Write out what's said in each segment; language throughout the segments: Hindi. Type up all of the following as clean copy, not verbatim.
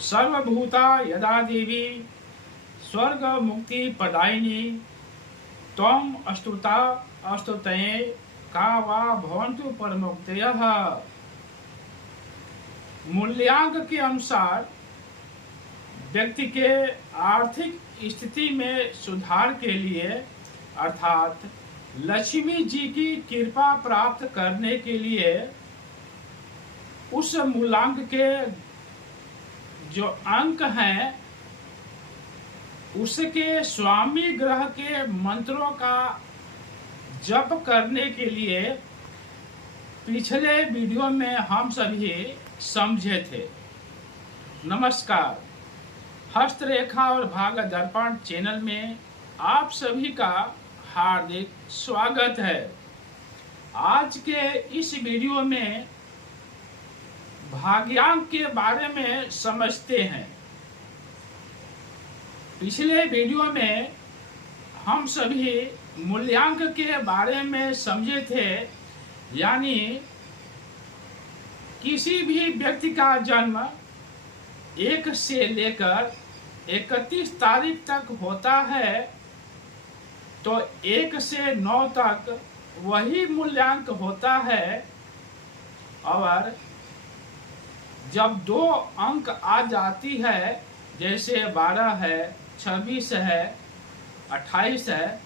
सर्वभूता यदा देवी स्वर्ग मुक्ति प्रदायिनी त्वं अस्तुता अस्तुतये का वा भवन्तु परमोक्तयः। मूल्यांक के अनुसार व्यक्ति के आर्थिक स्थिति में सुधार के लिए अर्थात लक्ष्मी जी की कृपा प्राप्त करने के लिए उस मूलांक के जो अंक हैं उसके स्वामी ग्रह के मंत्रों का जप करने के लिए पिछले वीडियो में हम सभी समझे थे। नमस्कार, हस्तरेखा और भाग्य दर्पण चैनल में आप सभी का हार्दिक स्वागत है। आज के इस वीडियो में भाग्यांक के बारे में समझते हैं। पिछले वीडियो में हम सभी मूल्यांक के बारे में समझे थे, यानी किसी भी व्यक्ति का जन्म 1 से लेकर 31 तारीख तक होता है तो 1 से 9 तक वही मूल्यांक होता है, और जब 2 अंक आ जाती है जैसे 12 है, 26 है, 28 है,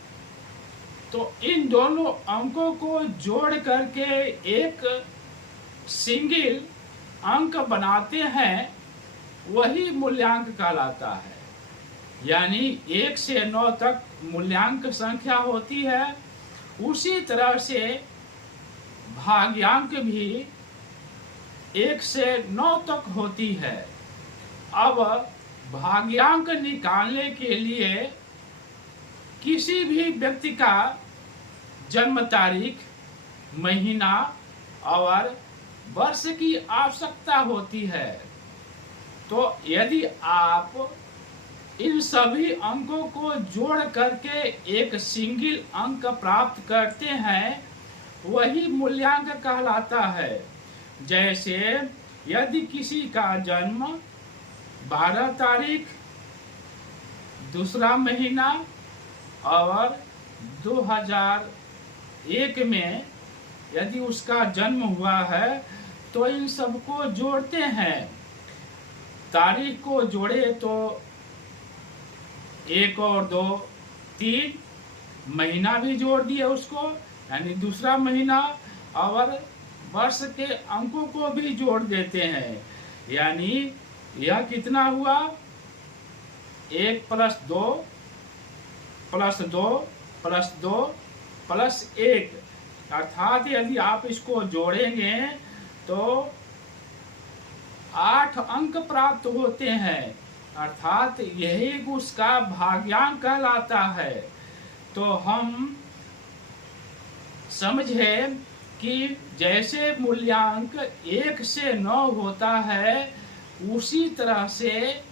तो इन दोनों अंकों को जोड़ करके एक सिंगल अंक बनाते हैं, वही मूल्यांक कहलाता है। यानी 1 से 9 तक मूल्यांक संख्या होती है, उसी तरह से भाग्यांक भी 1 से 9 तक होती है। अब भाग्यांक निकालने के लिए किसी भी व्यक्ति का जन्म तारीख, महीना और वर्ष की आवश्यकता होती है। तो यदि आप इन सभी अंकों को जोड़ करके एक सिंगल अंक प्राप्त करते हैं, वही मूल्यांक कहलाता है। जैसे यदि किसी का जन्म 12 तारीख, दूसरा महीना और 2001 में यदि उसका जन्म हुआ है तो इन सबको जोड़ते हैं। तारीख को जोड़े तो 1 और 2 3, महीना भी जोड़ दिए उसको, यानी दूसरा महीना, और वर्ष के अंकों को भी जोड़ देते हैं। यानी यह कितना हुआ? 1 + 2 + 2 + 2 + 1, अर्थात यदि आप इसको जोड़ेंगे तो 8 अंक प्राप्त होते हैं, अर्थात यही उसका भाग्यांक कहलाता है। तो हम समझे कि जैसे मूल्यांक 1 से 9 होता है, उसी तरह से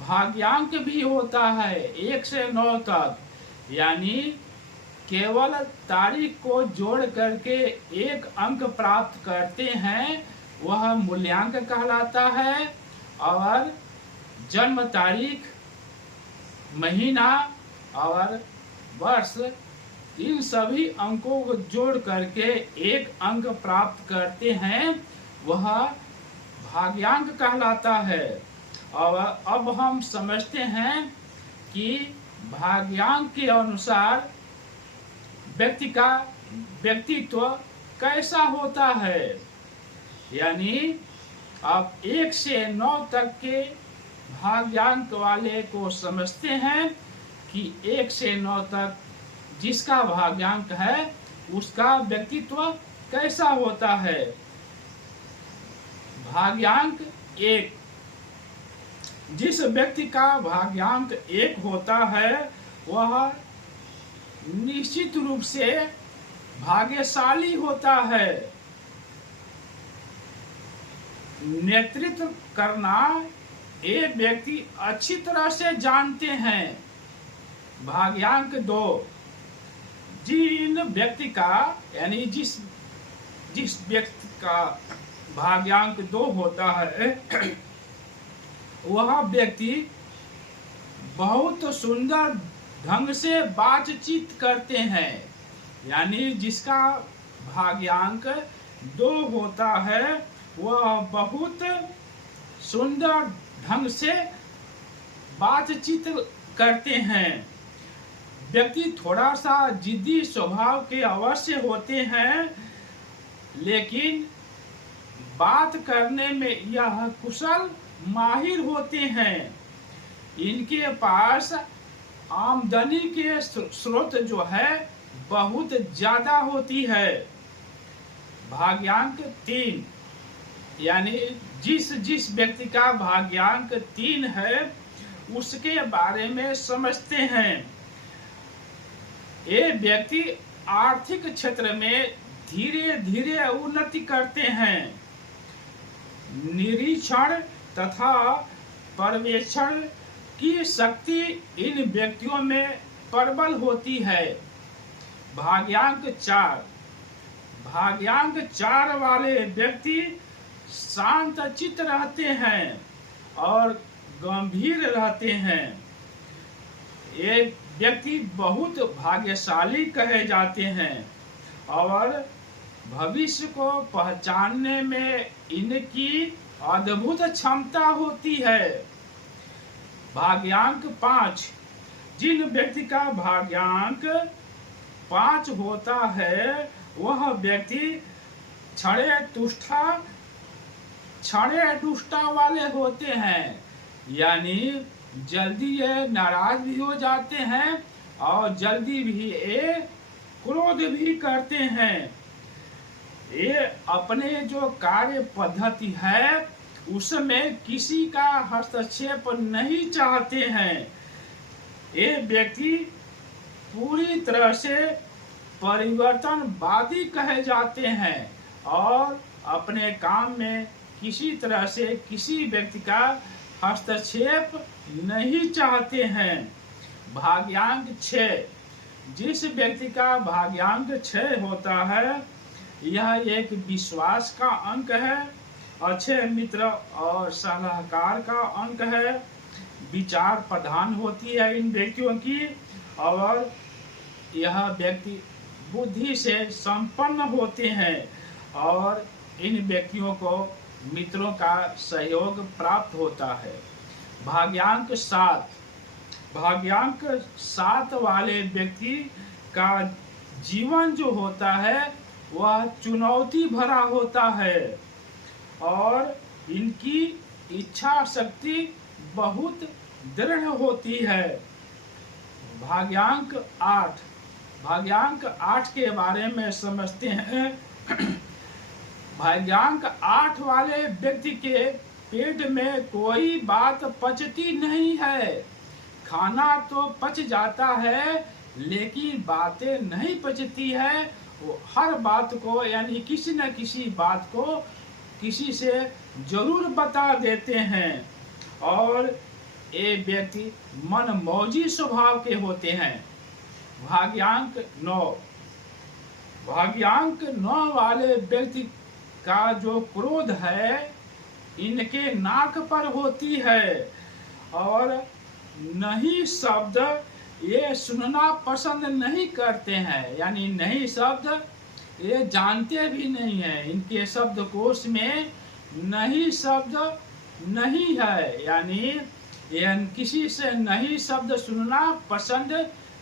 भाग्यांक भी होता है 1 से 9 तक। यानी केवल तारीख को जोड़ करके एक अंक प्राप्त करते हैं, वह मूल्यांक कहलाता है। और जन्म तारीख, महीना और वर्ष, इन सभी अंकों को जोड़ करके एक अंक प्राप्त करते हैं, वह भाग्यांक कहलाता है। और अब हम समझते हैं कि भाग्यांक के अनुसार व्यक्ति का व्यक्तित्व कैसा होता है। यानी आप 1 से 9 तक के भाग्यांक वाले को समझते हैं कि 1 से 9 तक जिसका भाग्यांक है उसका व्यक्तित्व कैसा होता है। भाग्यांक 1, जिस व्यक्ति का भाग्यांक 1 होता है वह निश्चित रूप से भाग्यशाली होता है। नेतृत्व करना ये व्यक्ति अच्छी तरह से जानते हैं। भाग्यांक 2, जिन व्यक्ति का यानी जिस व्यक्ति का भाग्यांक 2 होता है वह व्यक्ति बहुत सुंदर ढंग से बातचीत करते हैं। यानी जिसका भाग्यांक 2 होता है वह बहुत सुंदर ढंग से बातचीत करते हैं। व्यक्ति थोड़ा सा जिद्दी स्वभाव के अवश्य होते हैं, लेकिन बात करने में यह कुशल माहिर होते हैं। इनके पास आमदनी के स्रोत जो है बहुत ज्यादा होती है। भाग्यांक 3 यानी जिस व्यक्ति का भाग्यांक 3 है उसके बारे में समझते हैं। ये व्यक्ति आर्थिक क्षेत्र में धीरे धीरे उन्नति करते हैं। निरीक्षण तथा पर्यवेक्षण की शक्ति इन व्यक्तियों में प्रबल होती है। भाग्यांक 4 वाले व्यक्ति शांत चित्त रहते हैं और गंभीर रहते हैं। ये व्यक्ति बहुत भाग्यशाली कहे जाते हैं और भविष्य को पहचानने में इनकी अद्भुत क्षमता होती है। भाग्यांक 5 जिन व्यक्ति का भाग्यांक 5 होता है वह व्यक्ति छड़े दुष्टा वाले होते हैं। यानी जल्दी ये नाराज भी हो जाते हैं और जल्दी भी ये क्रोध भी करते हैं। ये अपने जो कार्य पद्धति है उसमें किसी का हस्तक्षेप नहीं चाहते हैं। ये व्यक्ति पूरी तरह से परिवर्तनवादी कहे जाते हैं और अपने काम में किसी तरह से किसी व्यक्ति का हस्तक्षेप नहीं चाहते हैं। भाग्यांक 6 जिस व्यक्ति का भाग्यांक 6 होता है यह एक विश्वास का अंक है, अच्छे मित्र और सलाहकार का अंक है। विचार प्रधान होती है इन व्यक्तियों की और यह व्यक्ति बुद्धि से संपन्न होते हैं और इन व्यक्तियों को मित्रों का सहयोग प्राप्त होता है। भाग्यांक 7 वाले व्यक्ति का जीवन जो होता है वह चुनौती भरा होता है और इनकी इच्छा शक्ति बहुत दृढ़ होती है। भाग्यांक 8 के बारे में समझते हैं। भाग्यांक 8 वाले व्यक्ति के पेट में कोई बात पचती नहीं है। खाना तो पच जाता है लेकिन बातें नहीं पचती है। वो हर बात को यानी किसी न किसी बात को किसी से जरूर बता देते हैं और ये व्यक्ति मनमौजी स्वभाव के होते हैं। भाग्यांक 9 वाले व्यक्ति का जो क्रोध है इनके नाक पर होती है और नहीं शब्द ये सुनना पसंद नहीं करते हैं। यानी नहीं शब्द ये जानते भी नहीं है। इनके शब्दकोश में नहीं शब्द नहीं है। यानी ये किसी से नहीं शब्द सुनना पसंद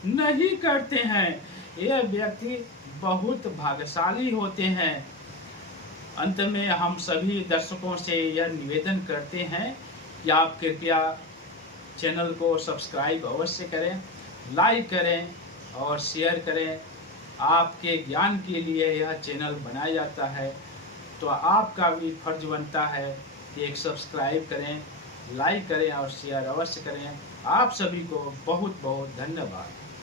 नहीं करते हैं। ये व्यक्ति बहुत भाग्यशाली होते हैं। अंत में हम सभी दर्शकों से यह निवेदन करते हैं कि आप कृपया चैनल को सब्सक्राइब अवश्य करें, लाइक करें और शेयर करें। आपके ज्ञान के लिए यह चैनल बनाया जाता है, तो आपका भी फर्ज बनता है कि एक सब्सक्राइब करें, लाइक करें और शेयर अवश्य करें। आप सभी को बहुत बहुत धन्यवाद।